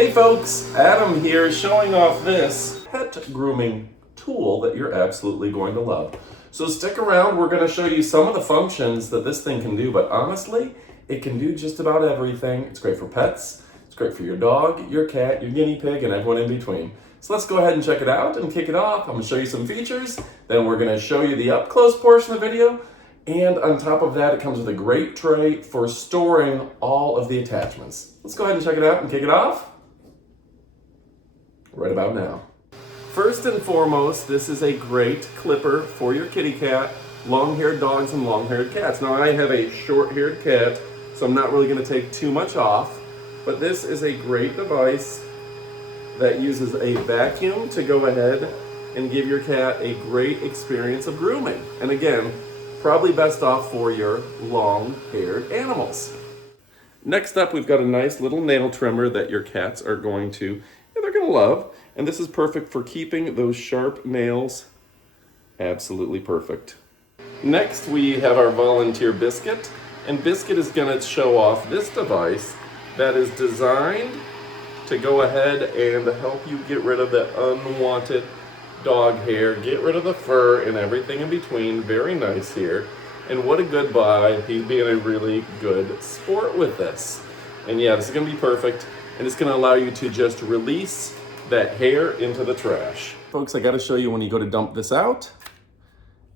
Hey folks, Adam here showing off this pet grooming tool that you're absolutely going to love. So stick around, we're going to show you some of the functions that this thing can do, but honestly, it can do just about everything. It's great for pets, it's great for your dog, your cat, your guinea pig, and everyone in between. So let's go ahead and check it out and kick it off. I'm going to show you some features, then we're going to show you the up close portion of the video, and on top of that, it comes with a great tray for storing all of the attachments. Let's go ahead and check it out and kick it off right about now. First and foremost, this is a great clipper for your kitty cat, long-haired dogs and long-haired cats. Now I have a short-haired cat, so I'm not really going to take too much off, but this is a great device that uses a vacuum to go ahead and give your cat a great experience of grooming. And again, probably best off for your long-haired animals. Next up, we've got a nice little nail trimmer that your cats are going to love, and this is perfect for keeping those sharp nails absolutely perfect. Next, we have our volunteer Biscuit, and Biscuit is going to show off this device that is designed to go ahead and help you get rid of that unwanted dog hair, get rid of the fur and everything in between. Very nice here, and what a good buy. He's being a really good sport with this. And yeah, this is going to be perfect, and it's going to allow you to just release that hair into the trash. Folks, I got to show you when you go to dump this out,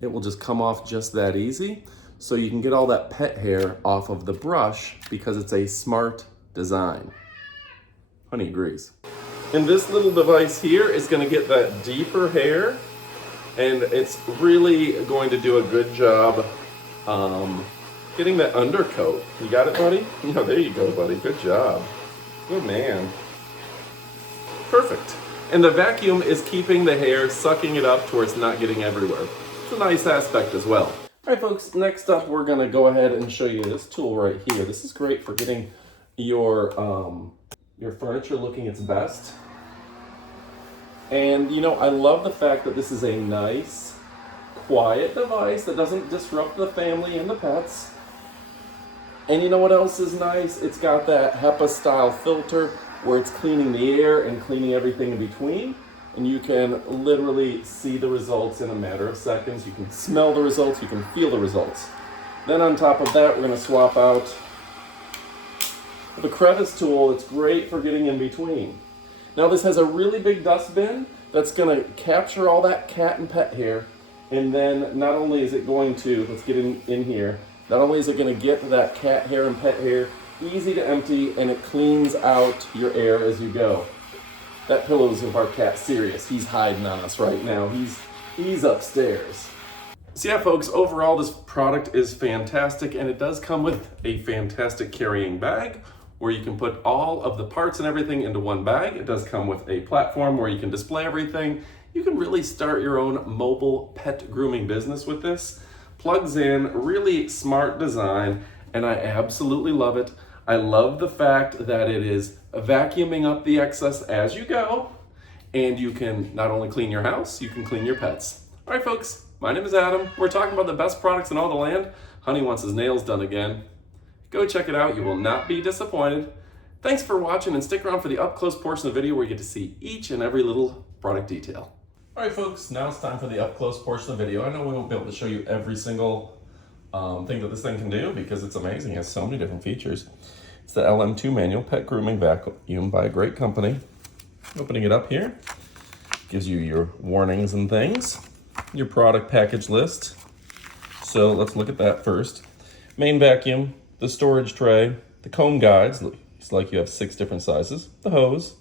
it will just come off just that easy. So you can get all that pet hair off of the brush because it's a smart design. Honey agrees. And this little device here is going to get that deeper hair, and it's really going to do a good job getting that undercoat. You got it, buddy? No, there you go, buddy. Good job. Good man. Perfect. And the vacuum is keeping the hair, sucking it up to where it's not getting everywhere. It's a nice aspect as well. All right, folks, next up, we're going to go ahead and show you this tool right here. This is great for getting your furniture looking its best. And, you know, I love the fact that this is a nice, quiet device that doesn't disrupt the family and the pets. And you know what else is nice? It's got that HEPA-style filter where it's cleaning the air and cleaning everything in between. And you can literally see the results in a matter of seconds. You can smell the results, you can feel the results. Then on top of that, we're gonna swap out the crevice tool. It's great for getting in between. Now this has a really big dustbin that's gonna capture all that cat and pet hair. And then not only is it going to, let's get in here, not only is it gonna get that cat hair and pet hair easy to empty, and it cleans out your air as you go. That pillow's of our cat Sirius. He's hiding on us right now. He's upstairs. So yeah, folks, overall this product is fantastic, and it does come with a fantastic carrying bag where you can put all of the parts and everything into one bag. It does come with a platform where you can display everything. You can really start your own mobile pet grooming business with this. Plugs in, really smart design, and I absolutely love it. I love the fact that it is vacuuming up the excess as you go, and you can not only clean your house, you can clean your pets. All right, folks, my name is Adam. We're talking about the best products in all the land. Honey wants his nails done again. Go check it out. You will not be disappointed. Thanks for watching, and stick around for the up-close portion of the video where you get to see each and every little product detail. All right, folks, now it's time for the up-close portion of the video. I know we won't be able to show you every single thing that this thing can do because it's amazing. It has so many different features. It's the LM2 manual pet grooming vacuum by a great company. Opening it up here, gives you your warnings and things, your product package list. So let's look at that first. Main vacuum, the storage tray, the comb guides, it's like you have 6 different sizes, the hose,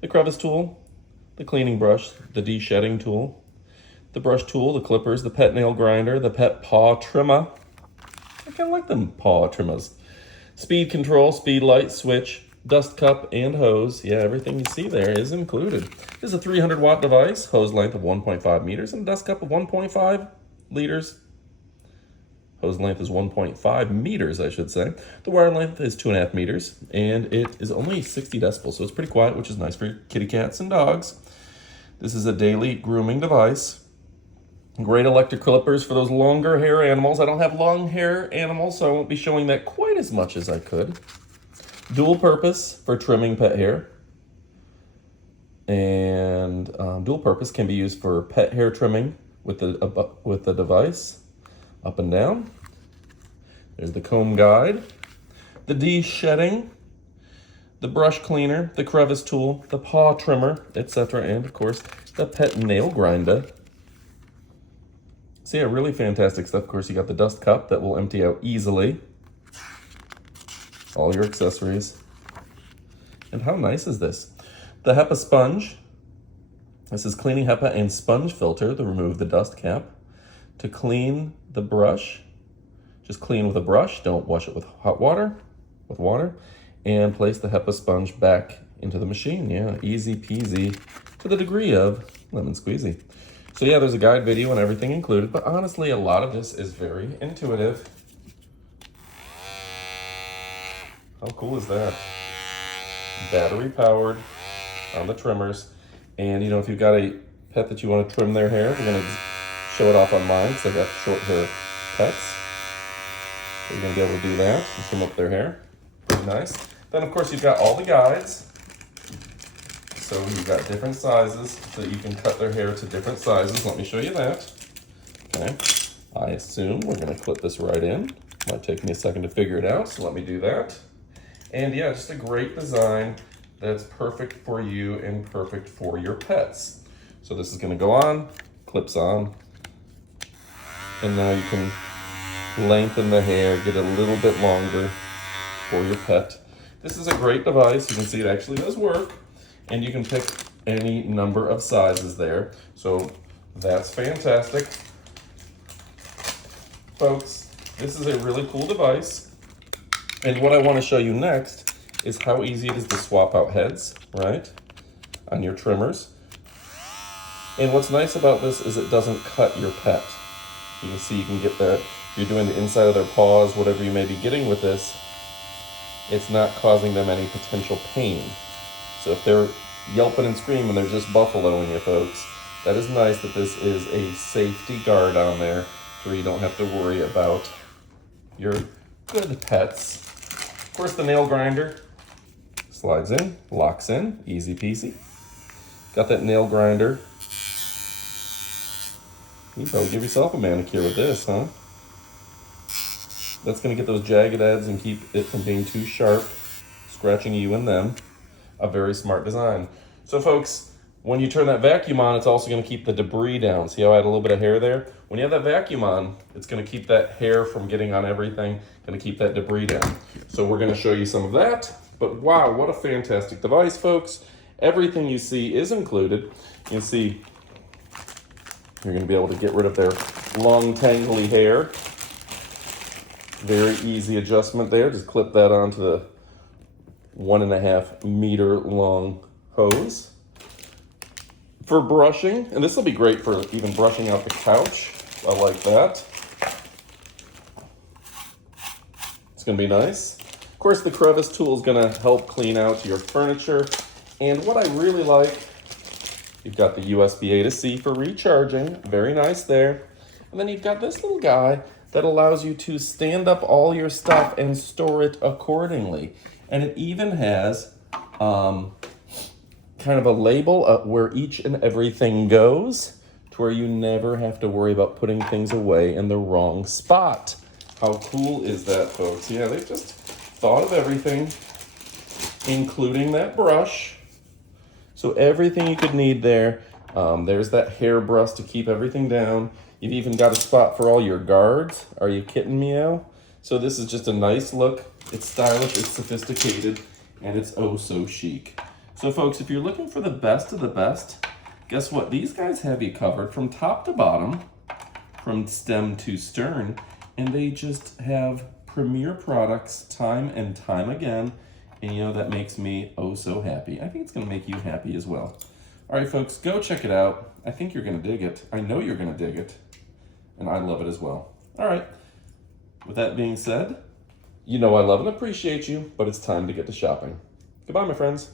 the crevice tool, the cleaning brush, the de-shedding tool, the brush tool, the clippers, the pet nail grinder, the pet paw trimmer. I kind of like them paw trimmers. Speed control, speed light, switch, dust cup, and hose. Yeah, everything you see there is included. This is a 300-watt device, hose length of 1.5 meters, and a dust cup of 1.5 liters. Hose length is 1.5 meters, I should say. The wire length is 2.5 meters, and it is only 60 decibels, so it's pretty quiet, which is nice for your kitty cats and dogs. This is a daily grooming device. Great electric clippers for those longer hair animals. I don't have long hair animals, so I won't be showing that quite as much as I could. Dual purpose for trimming pet hair. and dual purpose, can be used for pet hair trimming with the device, up and down. There's the comb guide, the de-shedding, the brush cleaner, the crevice tool, the paw trimmer, etc., and of course the pet nail grinder. So yeah, really fantastic stuff. Of course, you got the dust cup that will empty out easily. All your accessories. And how nice is this? The HEPA sponge. This is cleaning HEPA and sponge filter to remove the dust cap. To clean the brush, just clean with a brush. Don't wash it with hot water, and place the HEPA sponge back into the machine. Yeah, easy peasy to the degree of lemon squeezy. So yeah, there's a guide video and everything included, but honestly, a lot of this is very intuitive. How cool is that? Battery powered on the trimmers. And you know, if you've got a pet that you want to trim their hair, we're gonna show it off on mine because I've got short hair pets. So you're gonna be able to do that and trim up their hair. Pretty nice. Then of course you've got all the guides. So you've got different sizes so that you can cut their hair to different sizes. Let me show you that. Okay. I assume we're gonna clip this right in. Might take me a second to figure it out, so let me do that. And yeah, just a great design that's perfect for you and perfect for your pets. So this is gonna go on, clips on, and now you can lengthen the hair, get a little bit longer for your pet. This is a great device. You can see it actually does work, and you can pick any number of sizes there. So that's fantastic. Folks, this is a really cool device. And what I want to show you next is how easy it is to swap out heads, right, on your trimmers. And what's nice about this is it doesn't cut your pet. You can see you can get that, if you're doing the inside of their paws, whatever you may be getting with this, it's not causing them any potential pain. So if they're yelping and screaming, they're just buffaloing you, folks. That is nice that this is a safety guard on there so you don't have to worry about your good pets. Of course, the nail grinder slides in, locks in, easy peasy. Got that nail grinder. You probably give yourself a manicure with this, huh? That's gonna get those jagged edges and keep it from being too sharp, scratching you and them. A very smart design. So folks, when you turn that vacuum on, it's also gonna keep the debris down. See how I had a little bit of hair there? When you have that vacuum on, it's gonna keep that hair from getting on everything, gonna keep that debris down. So we're gonna show you some of that, but wow, what a fantastic device, folks. Everything you see is included. You can see you're gonna be able to get rid of their long, tangly hair. Very easy adjustment there. Just clip that onto the 1.5 meter long hose. For brushing, and this will be great for even brushing out the couch. I like that. It's gonna be nice. Of course, the crevice tool is gonna help clean out your furniture. And what I really like, you've got the USB-A to C for recharging. Very nice there. And then you've got this little guy that allows you to stand up all your stuff and store it accordingly. And it even has kind of a label where each and everything goes, to where you never have to worry about putting things away in the wrong spot. How cool is that, folks? Yeah, they just thought of everything, including that brush. So everything you could need there. There's that hairbrush to keep everything down. You've even got a spot for all your guards. Are you kidding me, Al? So this is just a nice look. It's stylish, it's sophisticated, and it's oh so chic. So folks, if you're looking for the best of the best, guess what? These guys have you covered from top to bottom, from stem to stern, and they just have premier products time and time again. And you know, that makes me oh so happy. I think it's gonna make you happy as well. All right, folks, go check it out. I think you're gonna dig it. I know you're gonna dig it. And I love it as well. All right, with that being said, you know I love and appreciate you, but it's time to get to shopping. Goodbye, my friends.